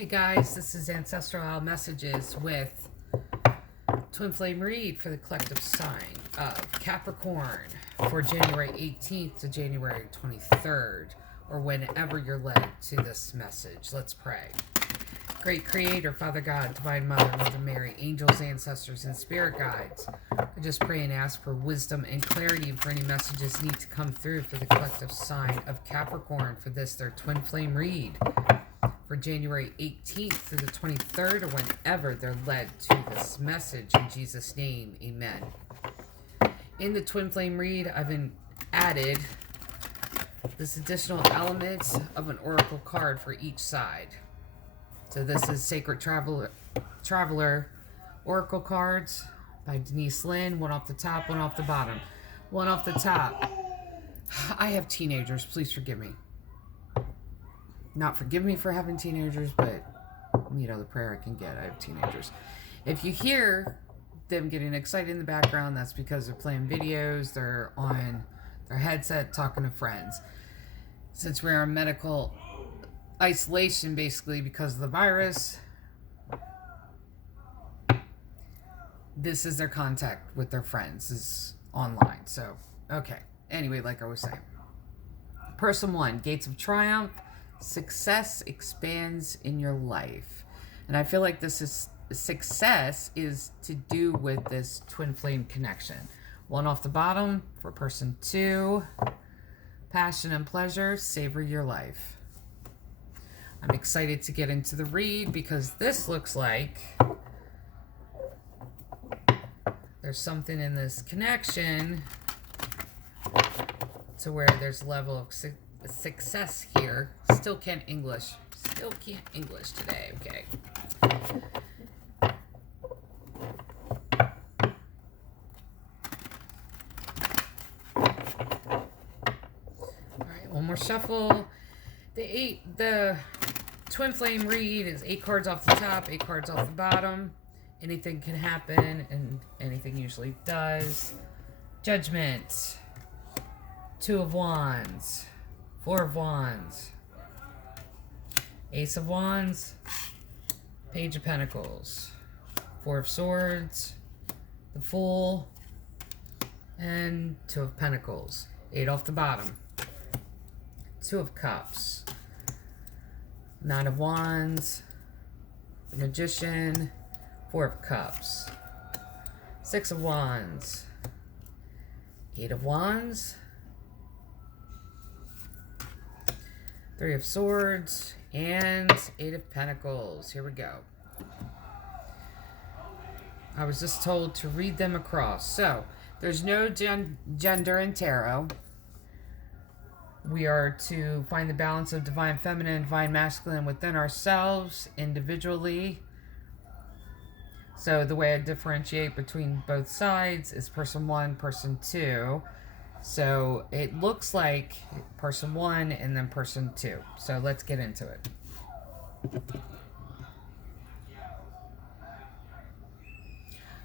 Hi guys, this is Ancestral Owl Messages with Twin Flame Read for the collective sign of Capricorn for January 18th to January 23rd, or whenever you're led to this message. Let's pray. Great Creator, Father God, Divine Mother, Mother Mary, angels, ancestors, and spirit guides, I just pray and ask for wisdom and clarity for any messages that need to come through for the collective sign of Capricorn for this, their Twin Flame Read for January 18th through the 23rd, or whenever they're led to this message. In Jesus' name, amen. In the Twin Flame Read, I've added this additional element of an oracle card for each side. So this is Sacred Traveler Oracle Cards by Denise Lynn. One off the top, one off the bottom. One off the top. I have teenagers. Please forgive me. Not forgive me for having teenagers, but, you know, the prayer I can get. I have teenagers. If you hear them getting excited in the background, that's because they're playing videos. They're on their headset talking to friends. Since we're in medical isolation, basically, because of the virus, this is their contact with their friends, is online. So, okay. Anyway, like I was saying. Person 1, Gates of Triumph. Success expands in your life. And I feel like success is to do with this twin flame connection. One off the bottom for person 2. Passion and pleasure, savor your life. I'm excited to get into the read because this looks like there's something in this connection to where there's a level of success here. Still can't English today. Okay. All right, one more shuffle. The Twin Flame Read is 8 cards off the top, 8 cards off the bottom. Anything can happen, and anything usually does. Judgment. 2 of Wands. 4 of Wands. Ace of Wands. Page of Pentacles. 4 of Swords. The Fool. And 2 of Pentacles. 8 off the bottom. 2 of Cups. 9 of Wands. The Magician. 4 of Cups. 6 of Wands. 8 of Wands. 3 of Swords, and 8 of Pentacles. Here we go. I was just told to read them across. So, there's no gender in tarot. We are to find the balance of divine feminine and divine masculine within ourselves individually. So, the way I differentiate between both sides is person 1, person 2. So it looks like person 1 and then person 2. So let's get into it.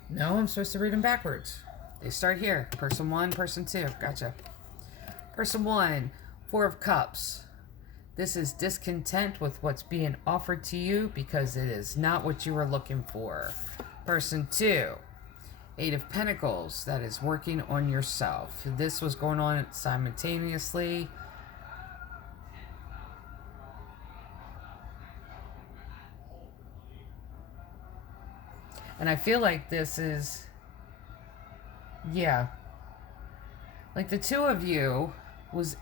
No, I'm supposed to read them backwards. They start here. Person 1, person 2. Gotcha. Person 1, 4 of Cups. This is discontent with what's being offered to you because it is not what you were looking for. Person 2. 8 of Pentacles, that is working on yourself. This was going on simultaneously. And I feel like this is, yeah. Like the two of you was,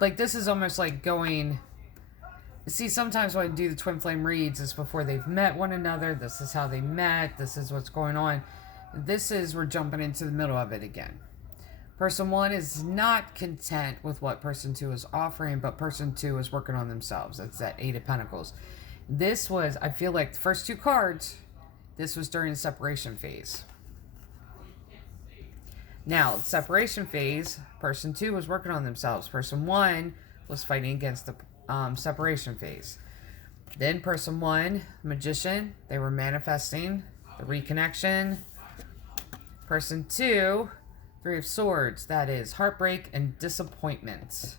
like this is almost like going, see, sometimes when I do the Twin Flame Reads, it's before they've met one another. This is how they met. This is what's going on. This is, we're jumping into the middle of it again. Person 1 is not content with what person 2 is offering, but person 2 is working on themselves. That's that 8 of Pentacles. This was, I feel like the first 2 cards, this was during the separation phase. Now, separation phase, person 2 was working on themselves. Person 1 was fighting against the separation phase. Then person 1, Magician, they were manifesting the reconnection. Person 2, 3 of Swords, that is heartbreak and disappointment.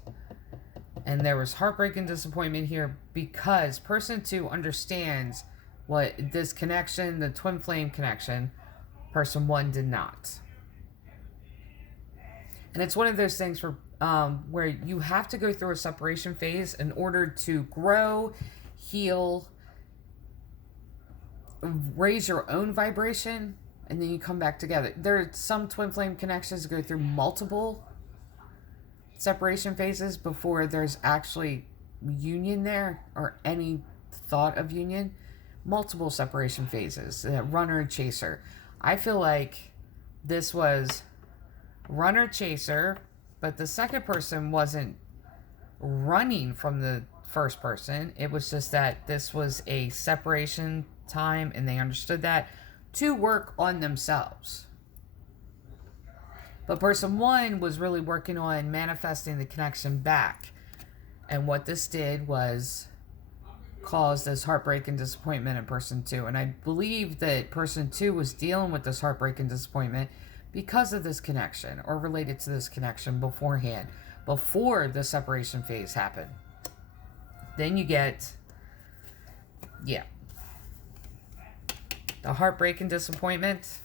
And there was heartbreak and disappointment here because person 2 understands what this connection, the twin flame connection, person 1 did not. And it's one of those things for where you have to go through a separation phase in order to grow, heal, raise your own vibration, and then you come back together. There are some twin flame connections that go through multiple separation phases before there's actually union there or any thought of union. Multiple separation phases, runner, chaser. I feel like this was runner, chaser, but the second person wasn't running from the first person. It was just that this was a separation time, and they understood that to work on themselves. But person 1 was really working on manifesting the connection back. And what this did was cause this heartbreak and disappointment in person 2. And I believe that person 2 was dealing with this heartbreak and disappointment because of this connection or related to this connection beforehand, before the separation phase happened. Then you get, the heartbreak and disappointment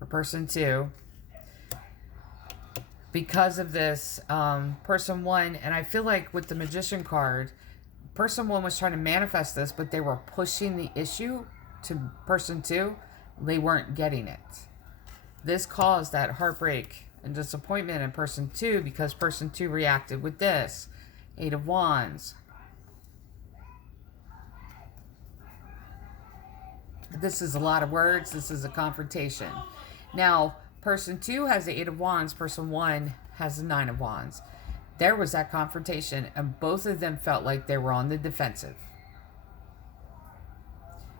for person 2. Because of this, person 1, and I feel like with the Magician card, person 1 was trying to manifest this, but they were pushing the issue to person 2. They weren't getting it. This caused that heartbreak and disappointment in person 2 because person 2 reacted with this. 8 of Wands. This is a lot of words. This is a confrontation. Now, person 2 has the 8 of Wands. Person 1 has the 9 of Wands. There was that confrontation, and both of them felt like they were on the defensive.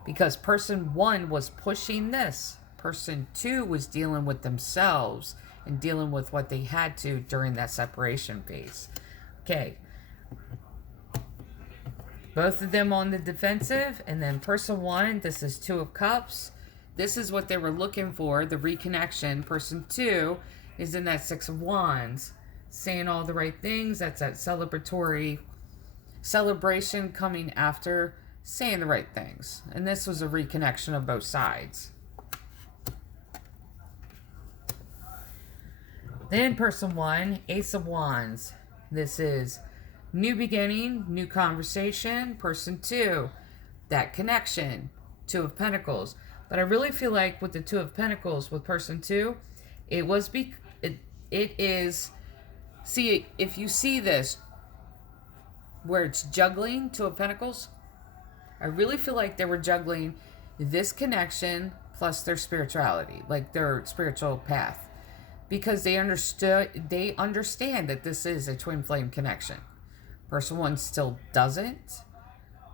Because person 1 was pushing this. Person 2 was dealing with themselves and dealing with what they had to during that separation phase. Okay. Both of them on the defensive, and then person 1, this is 2 of Cups. This is what they were looking for, the reconnection. Person 2 is in that 6 of Wands, saying all the right things. That's that celebratory celebration coming after saying the right things. And this was a reconnection of both sides. Then person 1, Ace of Wands. This is new beginning, new conversation. Person 2, that connection. 2 of Pentacles. But I really feel like with the 2 of Pentacles with person 2, it is, see, if you see this, where it's juggling 2 of Pentacles, I really feel like they were juggling this connection plus their spirituality, like their spiritual path. Because they understand that this is a twin flame connection. Person 1 still doesn't.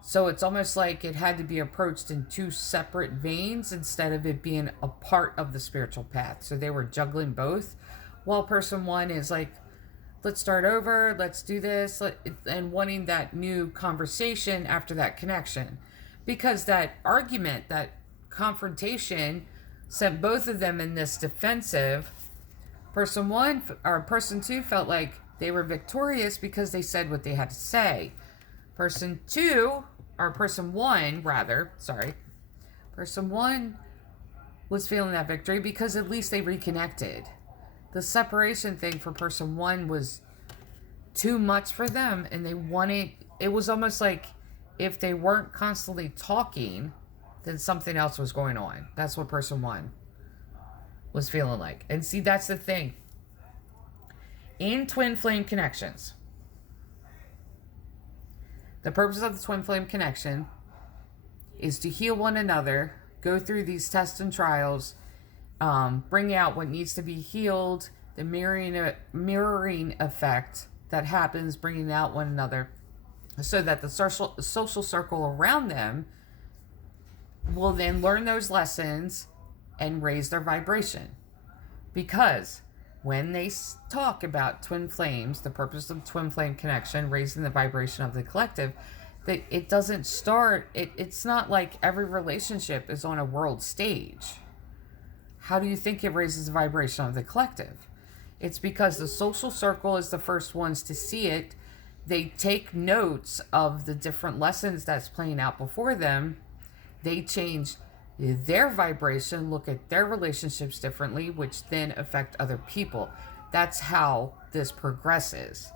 So it's almost like it had to be approached in 2 separate veins instead of it being a part of the spiritual path. So they were juggling both. While person 1 is like, let's start over, let's do this, and wanting that new conversation after that connection. Because that argument, that confrontation, sent both of them in this defensive. Person 1 or person 2 felt like they were victorious because they said what they had to say. Person 2, or person 1 rather, person 1 was feeling that victory because at least they reconnected. The separation thing for person 1 was too much for them, and it was almost like if they weren't constantly talking, then something else was going on. That's what person 1 was feeling like. And see, that's the thing. In twin flame connections, the purpose of the twin flame connection is to heal one another, go through these tests and trials, bring out what needs to be healed, the mirroring effect that happens, bringing out one another, so that the social circle around them will then learn those lessons and raise their vibration. Because when they talk about twin flames, the purpose of twin flame connection, raising the vibration of the collective, that it doesn't start, it's not like every relationship is on a world stage. How do you think it raises the vibration of the collective? It's because the social circle is the first ones to see it. they take notes of the different lessons that's playing out before them. They change their vibration, look at their relationships differently, which then affect other people. That's how this progresses.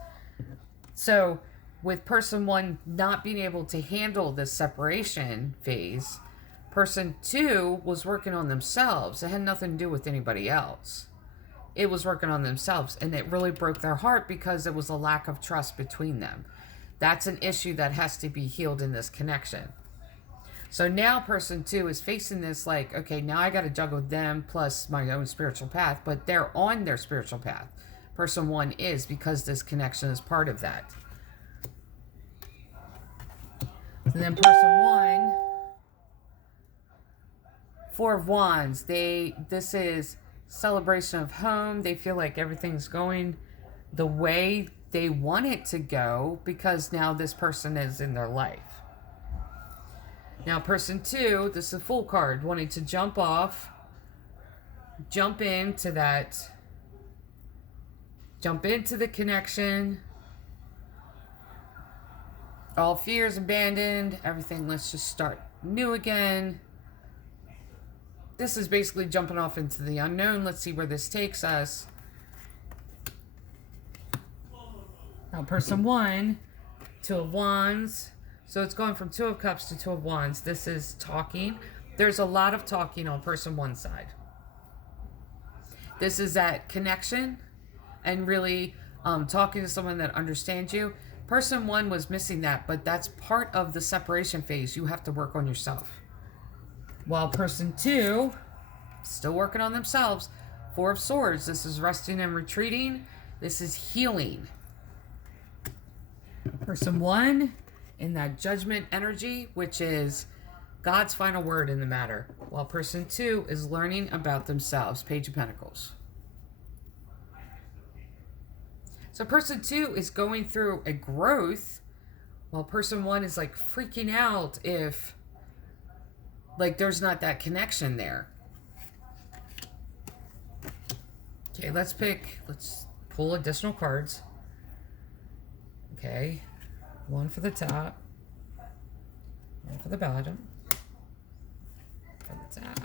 So with person 1 not being able to handle this separation phase, person 2 was working on themselves. It had nothing to do with anybody else. It was working on themselves, and it really broke their heart because it was a lack of trust between them. That's an issue that has to be healed in this connection. So now person 2 is facing this like, okay, now I got to juggle them plus my own spiritual path, but they're on their spiritual path. Person 1 is, because this connection is part of that. And then person 1, 4 of Wands, this is celebration of home. They feel like everything's going the way they want it to go because now this person is in their life. Now person 2, this is a Fool card, wanting to jump into the connection. All fears abandoned, everything, let's just start new again. This is basically jumping off into the unknown. Let's see where this takes us. Now, person 1, 2 of Wands. So it's going from 2 of Cups to 2 of Wands. This is talking. There's a lot of talking on person 1's side. This is that connection and really talking to someone that understands you. Person 1 was missing that, but that's part of the separation phase. You have to work on yourself. While person 2, still working on themselves. 4 of Swords. This is resting and retreating. This is healing. Person 1 in that judgment energy, which is God's final word in the matter. While person 2 is learning about themselves. Page of Pentacles. So person 2 is going through a growth, while person 1 is like freaking out if like there's not that connection there. Okay, let's pull additional cards. Okay, 1 for the top, 1 for the bottom, for the top,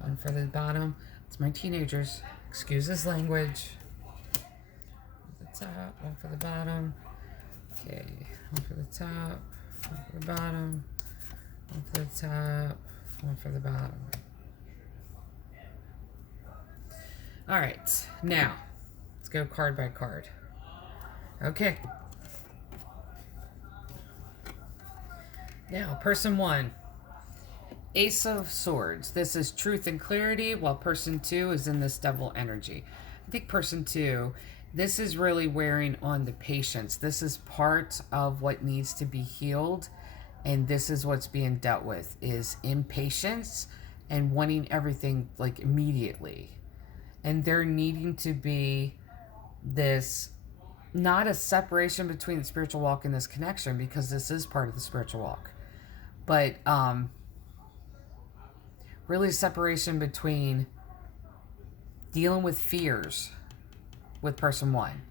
1 for the bottom. It's my teenagers. Excuse this language. 1 for the top, 1 for the bottom. Okay, 1 for the top, 1 for the bottom. 1 for the top, 1 for the bottom. All right, now let's go card by card. Okay. Now, person 1, Ace of Swords. This is truth and clarity, while person 2 is in this devil energy. I think person 2, this is really wearing on the patience. This is part of what needs to be healed. And this is what's being dealt with, is impatience and wanting everything like immediately. And there needing to be this, not a separation between the spiritual walk and this connection, because this is part of the spiritual walk. But really separation between dealing with fears with person 1.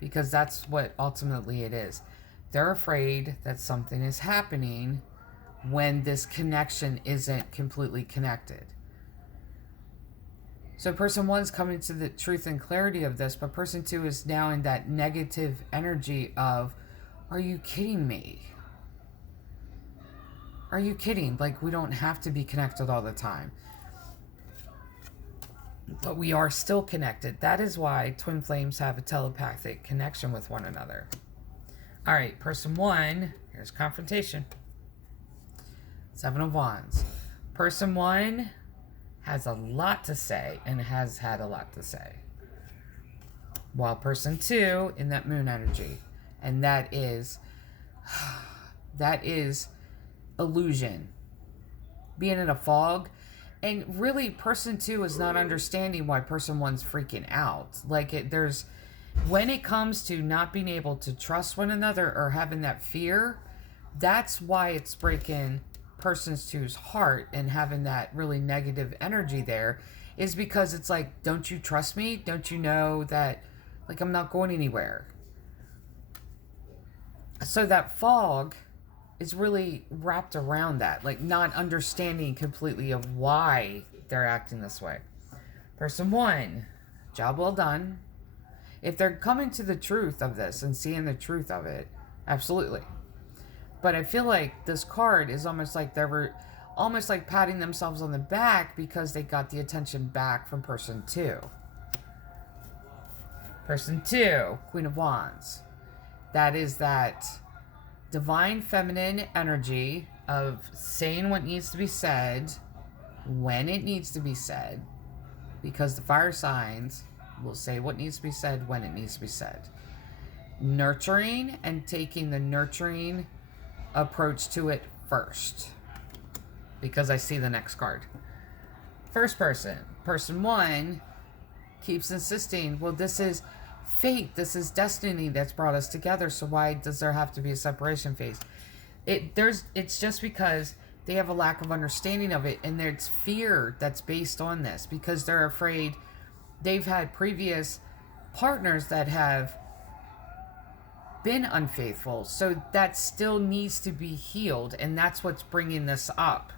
Because that's what ultimately it is. They're afraid that something is happening when this connection isn't completely connected. So person 1 is coming to the truth and clarity of this, but person 2 is now in that negative energy of, are you kidding me? Are you kidding? Like, we don't have to be connected all the time. But we are still connected. That is why twin flames have a telepathic connection with one another. All right, person 1, here's confrontation. 7 of Wands. Person 1 has a lot to say and has had a lot to say. While person 2 in that moon energy. And that is illusion. Being in a fog. And really, person 2 is not understanding why person 1's freaking out. Like, when it comes to not being able to trust one another or having that fear, that's why it's breaking person 2's heart and having that really negative energy there, is because it's like, don't you trust me? Don't you know that, like, I'm not going anywhere? So that fog is really wrapped around that, like not understanding completely of why they're acting this way. Person one, job well done. If they're coming to the truth of this and seeing the truth of it, absolutely. But I feel like this card is almost like they were almost like patting themselves on the back because they got the attention back from person two. Person two, Queen of Wands. That is that divine feminine energy of saying what needs to be said when it needs to be said, because the fire signs will say what needs to be said when it needs to be said. Nurturing and taking the nurturing approach to it first, because I see the next card. First person, person one, keeps insisting, well, this is fate, this is destiny that's brought us together, so why does there have to be a separation phase? It's just because they have a lack of understanding of it, and there's fear that's based on this because they're afraid. They've had previous partners that have been unfaithful, so that still needs to be healed, and that's what's bringing this up.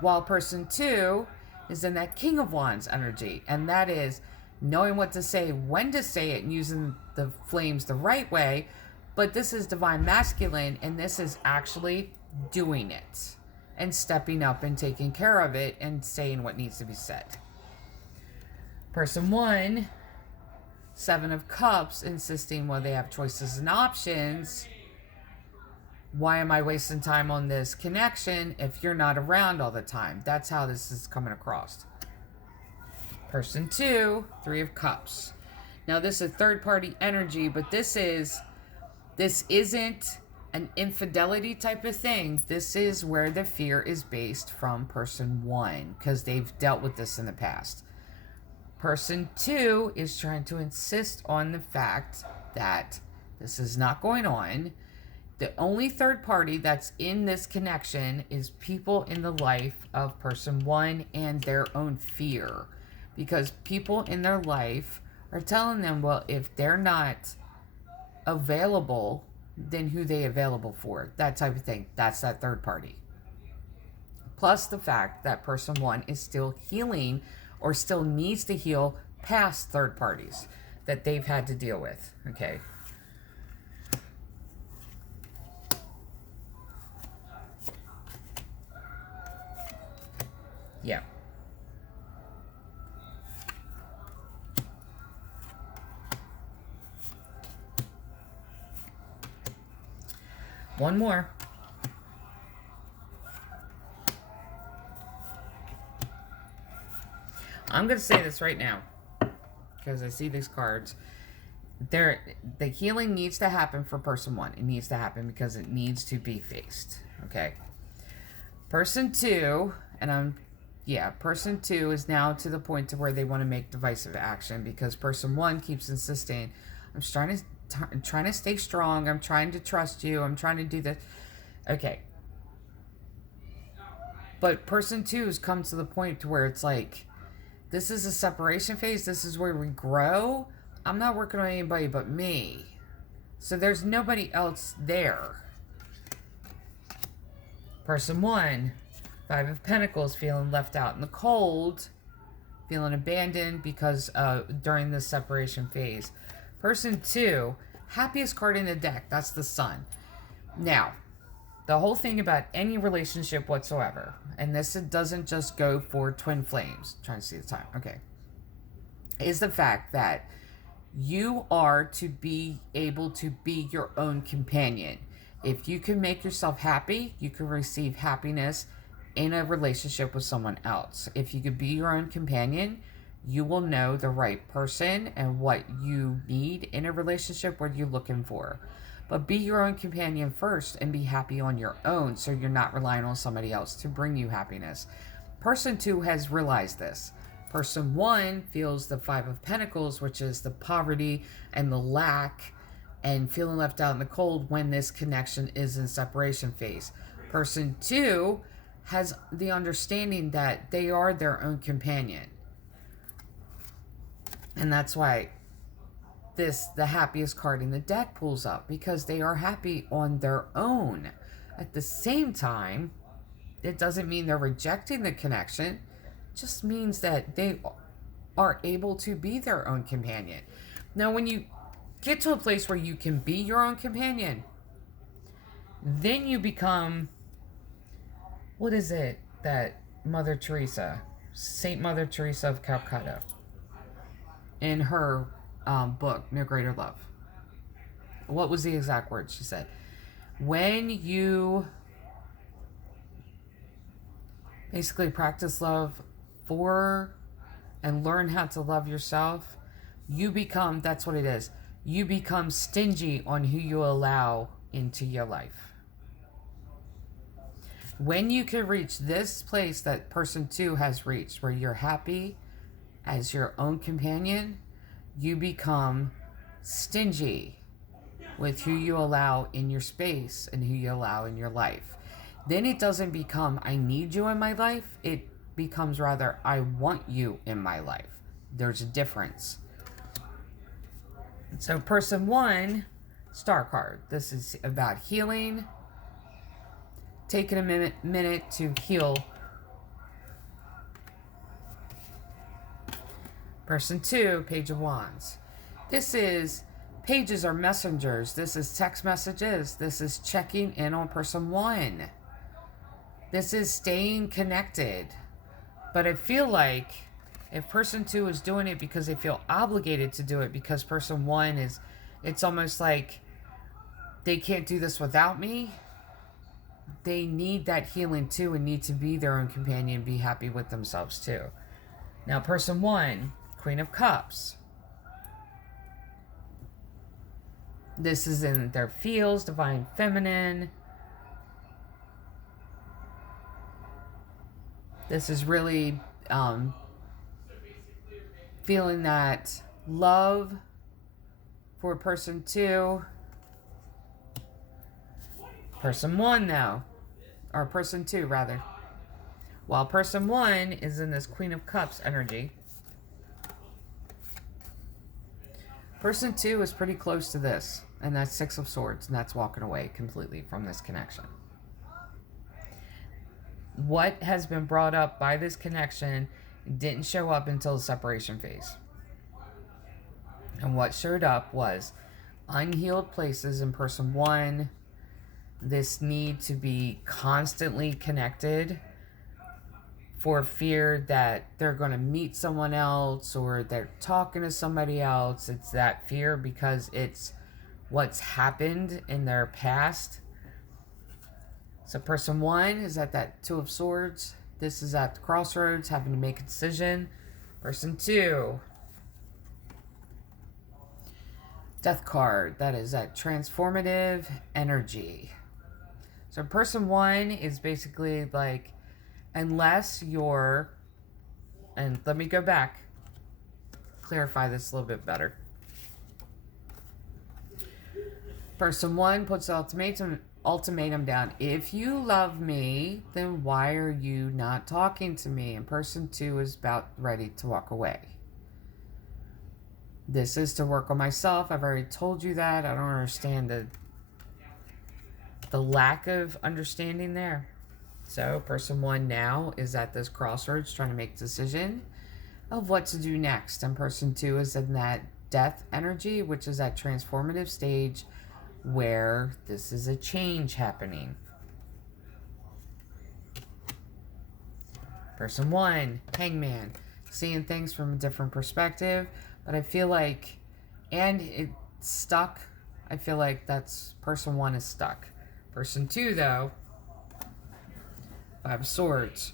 While person two is in that King of Wands energy, and that is knowing what to say, when to say it, and using the flames the right way. But this is divine masculine, and this is actually doing it and stepping up and taking care of it and saying what needs to be said. Person one, Seven of Cups, insisting, well, they have choices and options. Why am I wasting time on this connection if you're not around all the time? That's how this is coming across. Person two, Three of Cups. Now this is third party energy, but this isn't an infidelity type of thing. This is where the fear is based from person one, because they've dealt with this in the past. Person two is trying to insist on the fact that this is not going on. The only third party that's in this connection is people in the life of person one and their own fear. Because people in their life are telling them, well, if they're not available, then who they available for? That type of thing. That's that third party. Plus the fact that person one is still healing or still needs to heal past third parties that they've had to deal with. Okay. Yeah. One more. I'm going to say this right now because I see these cards. The healing needs to happen for person one. It needs to happen because it needs to be faced. Okay. Person two, person two is now to the point to where they want to make divisive action because person one keeps insisting, I'm trying to stay strong. I'm trying to trust you. I'm trying to do this. Okay. But person two has come to the point to where it's like, this is a separation phase. This is where we grow. I'm not working on anybody but me. So there's nobody else there. Person one, Five of Pentacles, feeling left out in the cold, feeling abandoned because during this separation phase. Person two, happiest card in the deck, that's the Sun. Now, the whole thing about any relationship whatsoever, and this doesn't just go for twin flames, trying to see the time, okay, is the fact that you are to be able to be your own companion. If you can make yourself happy, you can receive happiness in a relationship with someone else. If you could be your own companion, you will know the right person and what you need in a relationship, what you're looking for. But be your own companion first and be happy on your own so you're not relying on somebody else to bring you happiness. Person two has realized this. Person one feels the Five of Pentacles, which is the poverty and the lack and feeling left out in the cold when this connection is in separation phase. Person two has the understanding that they are their own companion. And that's why the happiest card in the deck pulls up, because they are happy on their own. At the same time, it doesn't mean they're rejecting the connection. It just means that they are able to be their own companion. Now, when you get to a place where you can be your own companion, then you become, what is it that Mother Teresa, Saint Mother Teresa of Calcutta, in her book, No Greater Love. What was the exact word she said? When you basically practice love for and learn how to love yourself, you become, that's what it is, you become stingy on who you allow into your life. When you can reach this place that person 2 has reached, where you're happy as your own companion, you become stingy with who you allow in your space and who you allow in your life. Then it doesn't become, I need you in my life. It becomes rather, I want you in my life. There's a difference. So person 1, Star card. This is about healing. Taking a minute to heal. Person 2, Page of Wands. This is, pages are messengers. This is text messages. This is checking in on person 1. This is staying connected. But I feel like if person 2 is doing it because they feel obligated to do it, because person 1 is, it's almost like they can't do this without me. They need that healing too, and need to be their own companion, be happy with themselves too. Now, person 1, Queen of Cups. This is in their feels, divine feminine. This is really feeling that love for person 2. Person 1 now, or person 2 rather. While person 1 is in this Queen of Cups energy, person 2 is pretty close to this, and that's 6 of Swords, and that's walking away completely from this connection. What has been brought up by this connection didn't show up until the separation phase. And what showed up was unhealed places in person 1, this need to be constantly connected for fear that they're going to meet someone else or they're talking to somebody else. It's that fear because it's what's happened in their past. So person 1 is at that 2 of Swords. This is at the crossroads, having to make a decision. Person 2, Death card. That is that transformative energy. So person 1 is basically like, unless you're, and let me go back, clarify this a little bit better. Person 1 puts the ultimatum down. If you love me, then why are you not talking to me? And person 2 is about ready to walk away. This is to work on myself. I've already told you that. I don't understand the lack of understanding there. So person 1 now is at this crossroads trying to make a decision of what to do next. And person 2 is in that death energy, which is that transformative stage where this is a change happening. Person 1, Hangman, seeing things from a different perspective, but I feel like, and it's stuck. I feel like that's person 1 is stuck. Person 2, though, 5 of Swords,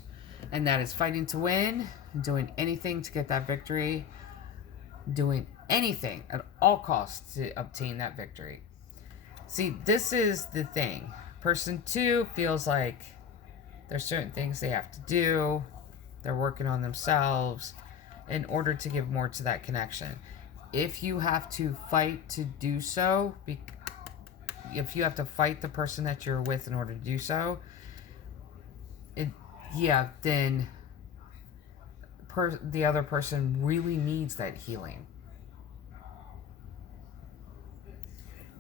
and that is fighting to win, doing anything to get that victory, doing anything at all costs to obtain that victory. See, this is the thing. Person 2 feels like there's certain things they have to do. They're working on themselves in order to give more to that connection. If you have to fight to do so, if you have to fight the person that you're with in order to do so, then the other person really needs that healing.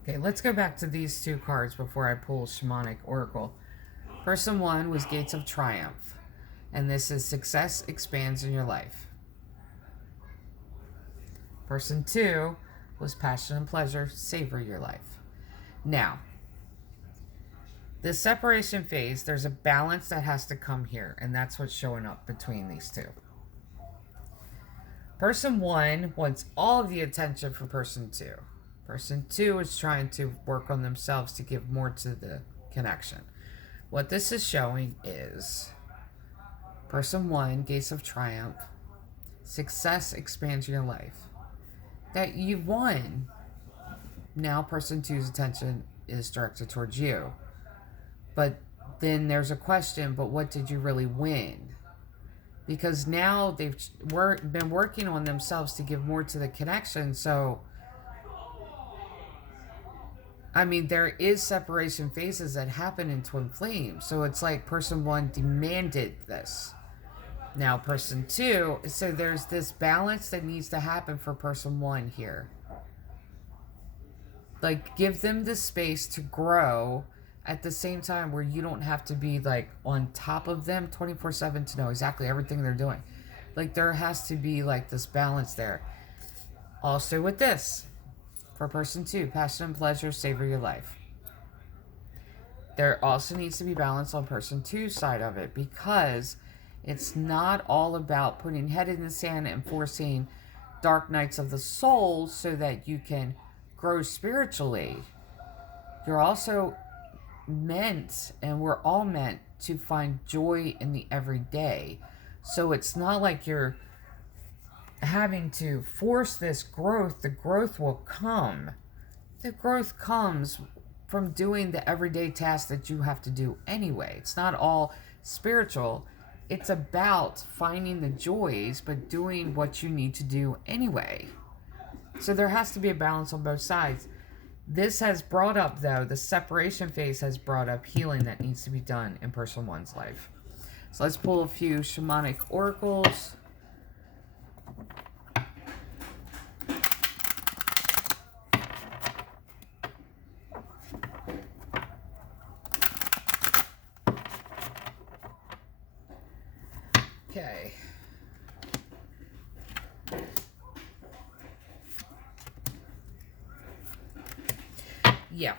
Okay, let's go back to these two cards before I pull Shamanic Oracle. Person 1 was Gates of Triumph, and this is success expands in your life. Person 2 was Passion and Pleasure, savor your life. Now, this separation phase, there's a balance that has to come here, and that's what's showing up between these two. Person 1 wants all of the attention for person 2. Person 2 is trying to work on themselves to give more to the connection. What this is showing is person 1, Gates of Triumph, success expands your life. That you've won. Now person 2's attention is directed towards you. But then there's a question, but what did you really win? Because now they've been working on themselves to give more to the connection. So, I mean, there is separation phases that happen in twin flames. So it's like person 1 demanded this. Now person 2, so there's this balance that needs to happen for person 1 here. Like, give them the space to grow at the same time where you don't have to be like on top of them 24/7 to know exactly everything they're doing. Like, there has to be like this balance there. Also with this, for person 2, passion and pleasure, savor your life. There also needs to be balance on person 2's side of it, because it's not all about putting head in the sand and forcing dark nights of the soul so that you can grow spiritually. You're also meant, and we're all meant, to find joy in the everyday. So it's not like you're having to force this growth. The growth will come. The growth comes from doing the everyday tasks that you have to do anyway. It's not all spiritual. It's about finding the joys, but doing what you need to do anyway. So there has to be a balance on both sides. This has brought up, though, the separation phase has brought up healing that needs to be done in person 1's life. So let's pull a few shamanic oracles. Okay. Yeah.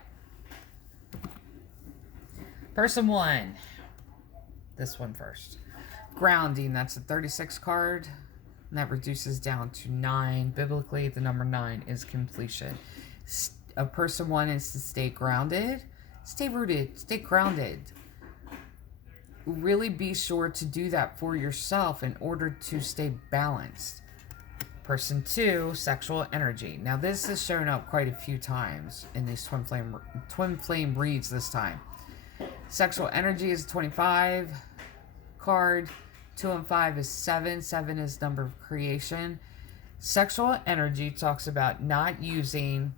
Person 1. This one first. Grounding, that's a 36 card. And that reduces down to 9. Biblically, the number 9 is completion. A person 1 is to stay grounded. Stay rooted. Stay grounded. Really be sure to do that for yourself in order to stay balanced. Person 2, sexual energy. Now this has shown up quite a few times in these twin flame reads this time. Sexual energy is 25 card. 2 and 5 is 7. 7 is number of creation. Sexual energy talks about not using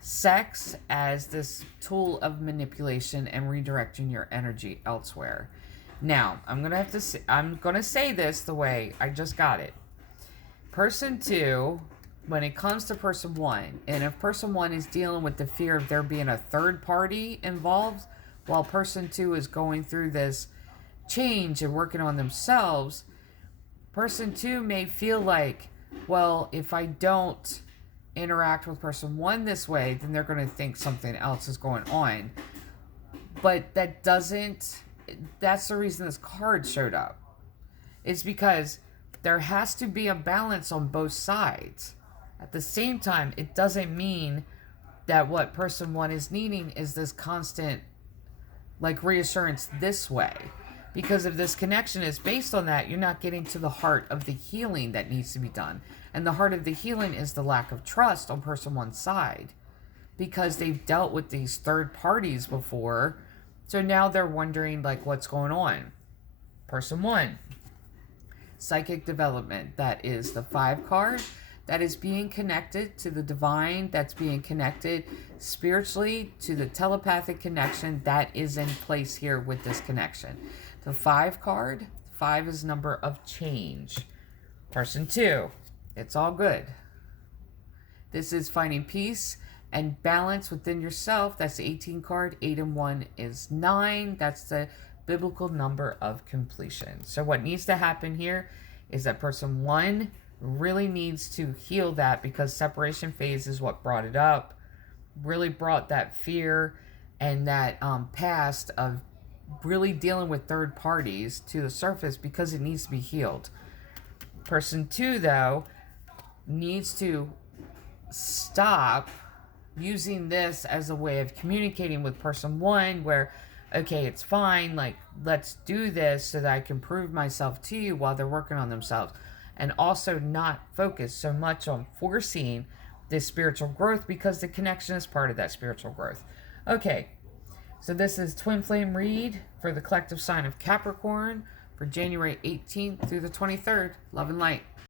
sex as this tool of manipulation and redirecting your energy elsewhere. Now, I'm gonna say this the way I just got it. Person 2, when it comes to person 1, and if person 1 is dealing with the fear of there being a third party involved, while person 2 is going through this change and working on themselves, person 2 may feel like, well, if I don't interact with person 1 this way, then they're going to think something else is going on. But that's the reason this card showed up. It's because there has to be a balance on both sides. At the same time, it doesn't mean that what person 1 is needing is this constant, like, reassurance this way. Because if this connection is based on that, you're not getting to the heart of the healing that needs to be done. And the heart of the healing is the lack of trust on person 1's side. Because they've dealt with these third parties before. So now they're wondering, like, what's going on. Person 1. Psychic development. That is the 5 card. That is being connected to the divine. That's being connected spiritually to the telepathic connection that is in place here with this connection. The 5 card. 5 is number of change. Person 2. It's all good. This is finding peace and balance within yourself. That's the 18 card. 8 and 1 is 9. That's the biblical number of completion. So what needs to happen here is that person 1 really needs to heal that, because separation phase is what brought it up. Really brought that fear and that past of really dealing with third parties to the surface, because it needs to be healed. Person 2, though, needs to stop using this as a way of communicating with person 1, where, okay, it's fine, like, let's do this so that I can prove myself to you, while they're working on themselves. And also not focus so much on forcing this spiritual growth, because the connection is part of that spiritual growth. Okay, so this is Twin Flame Read for the collective sign of Capricorn for January 18th through the 23rd. Love and light.